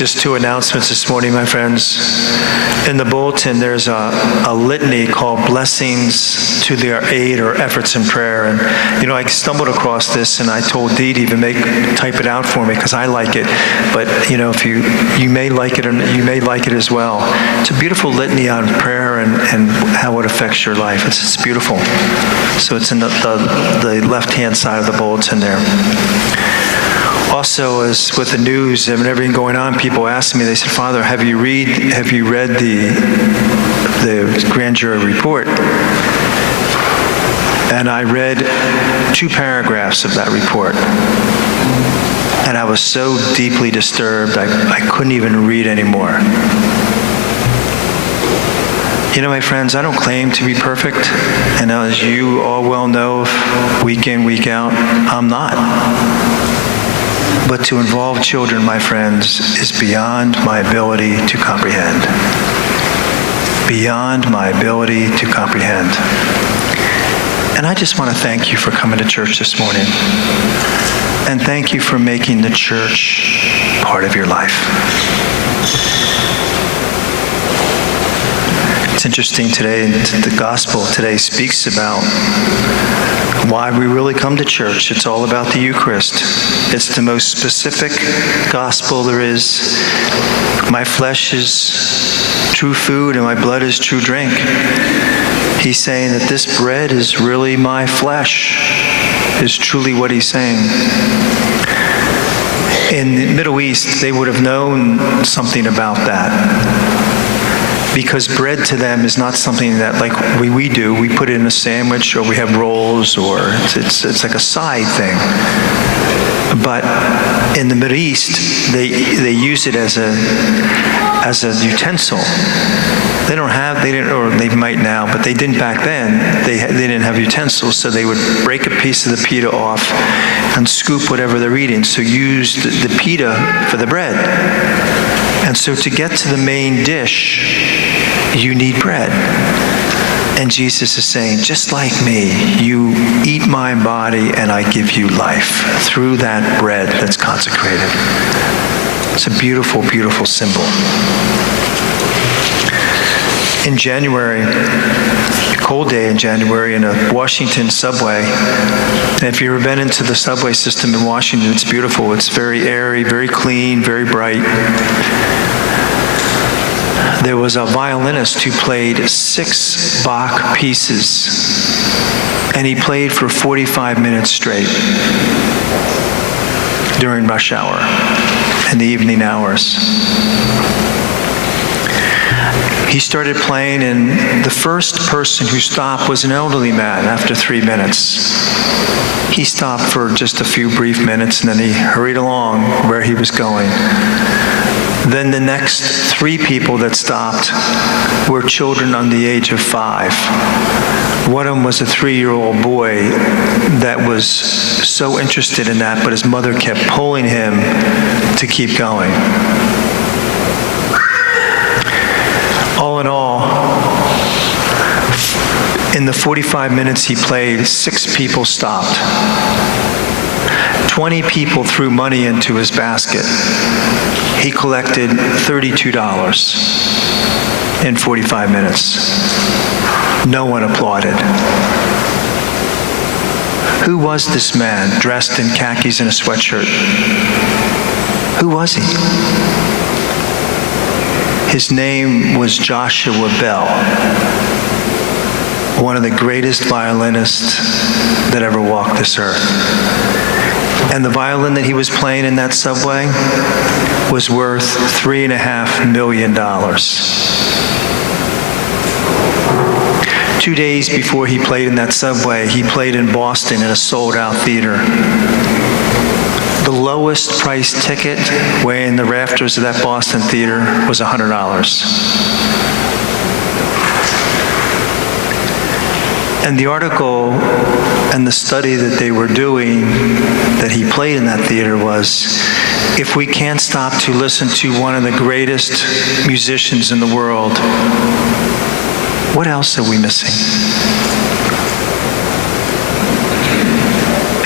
Just two announcements this morning, my friends. In the bulletin, there's a litany called Blessings to their Aid or Efforts in Prayer. And, I stumbled across this, and I told Dee to even type it out for me because I like it. But, if you may like it, or you may like it as well. It's a beautiful litany on prayer and how it affects your life. It's beautiful. So it's in the left-hand side of the bulletin there. Also, as with the news and everything going on, people ask me, they said, Father, have you read the grand jury report? And I read 2 paragraphs of that report. And I was so deeply disturbed, I couldn't even read anymore. My friends, I don't claim to be perfect. And as you all well know, week in, week out, I'm not. But to involve children, my friends, is beyond my ability to comprehend. Beyond my ability to comprehend. And I just want to thank you for coming to church this morning. And thank you for making the church part of your life. It's interesting today, the gospel today speaks about why we really come to church. It's all about the Eucharist. It's the most specific gospel there is. My flesh is true food and my blood is true drink. He's saying that this bread is really my flesh, is truly what he's saying. In the Middle East, they would have known something about that. Because bread to them is not something that like we do. We put it in a sandwich, or we have rolls, or it's like a side thing. But in the Middle East, they use it as a utensil. They didn't, or they might now, but they didn't back then. They didn't have utensils, so they would break a piece of the pita off and scoop whatever they're eating. So use the pita for the bread. And so to get to the main dish, you need bread. And Jesus is saying, just like me, you eat my body and I give you life through that bread that's consecrated. It's a beautiful, beautiful symbol. In January, a cold day in January, in a Washington subway, and if you've ever been into the subway system in Washington, it's beautiful. It's very airy, very clean, very bright. There was a violinist who played 6 Bach pieces, and he played for 45 minutes straight during rush hour in the evening hours. He started playing, and the first person who stopped was an elderly man after 3 minutes. He stopped for just a few brief minutes, and then he hurried along where he was going. Then the next 3 people that stopped were children under the age of 5. One of them was a 3-year-old boy that was so interested in that, but his mother kept pulling him to keep going. All in all, in the 45 minutes he played, 6 people stopped. 20 people threw money into his basket. He collected $32 in 45 minutes. No one applauded. Who was this man dressed in khakis and a sweatshirt? Who was he? His name was Joshua Bell, one of the greatest violinists that ever walked this earth. And the violin that he was playing in that subway was worth $3.5 million. 2 days before he played in that subway, he played in Boston in a sold-out theater. The lowest price ticket way in the rafters of that Boston theater was $100. And the article and the study that they were doing that he played in that theater was, if we can't stop to listen to one of the greatest musicians in the world, what else are we missing?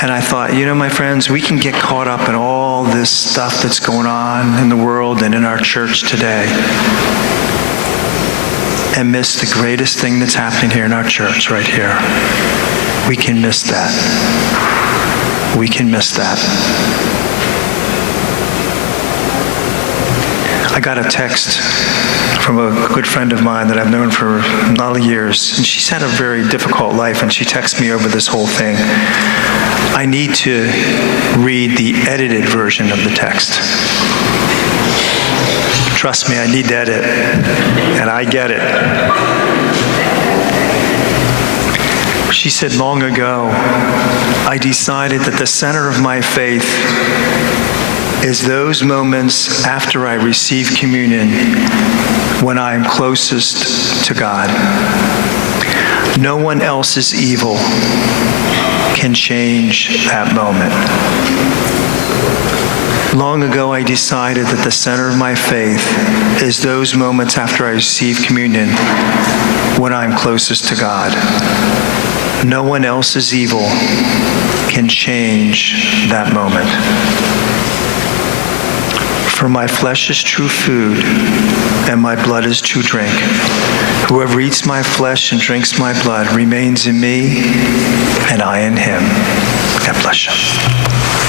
And I thought, thought, my friends, we can get caught up in all this stuff that's going on in the world and in our church today and miss the greatest thing that's happening here in our church right here. We can miss that. We can miss that. I got a text from a good friend of mine that I've known for a lot of years, and she's had a very difficult life, and she texted me over this whole thing. I need to read the edited version of the text. Trust me, I need to edit, and I get it. She said, long ago, I decided that the center of my faith is those moments after I receive communion when I am closest to God. No one else's evil can change that moment. Long ago, I decided that the center of my faith is those moments after I receive communion when I'm closest to God. No one else's evil can change that moment. For my flesh is true food, and my blood is true drink. Whoever eats my flesh and drinks my blood remains in me, and I in him. God bless you.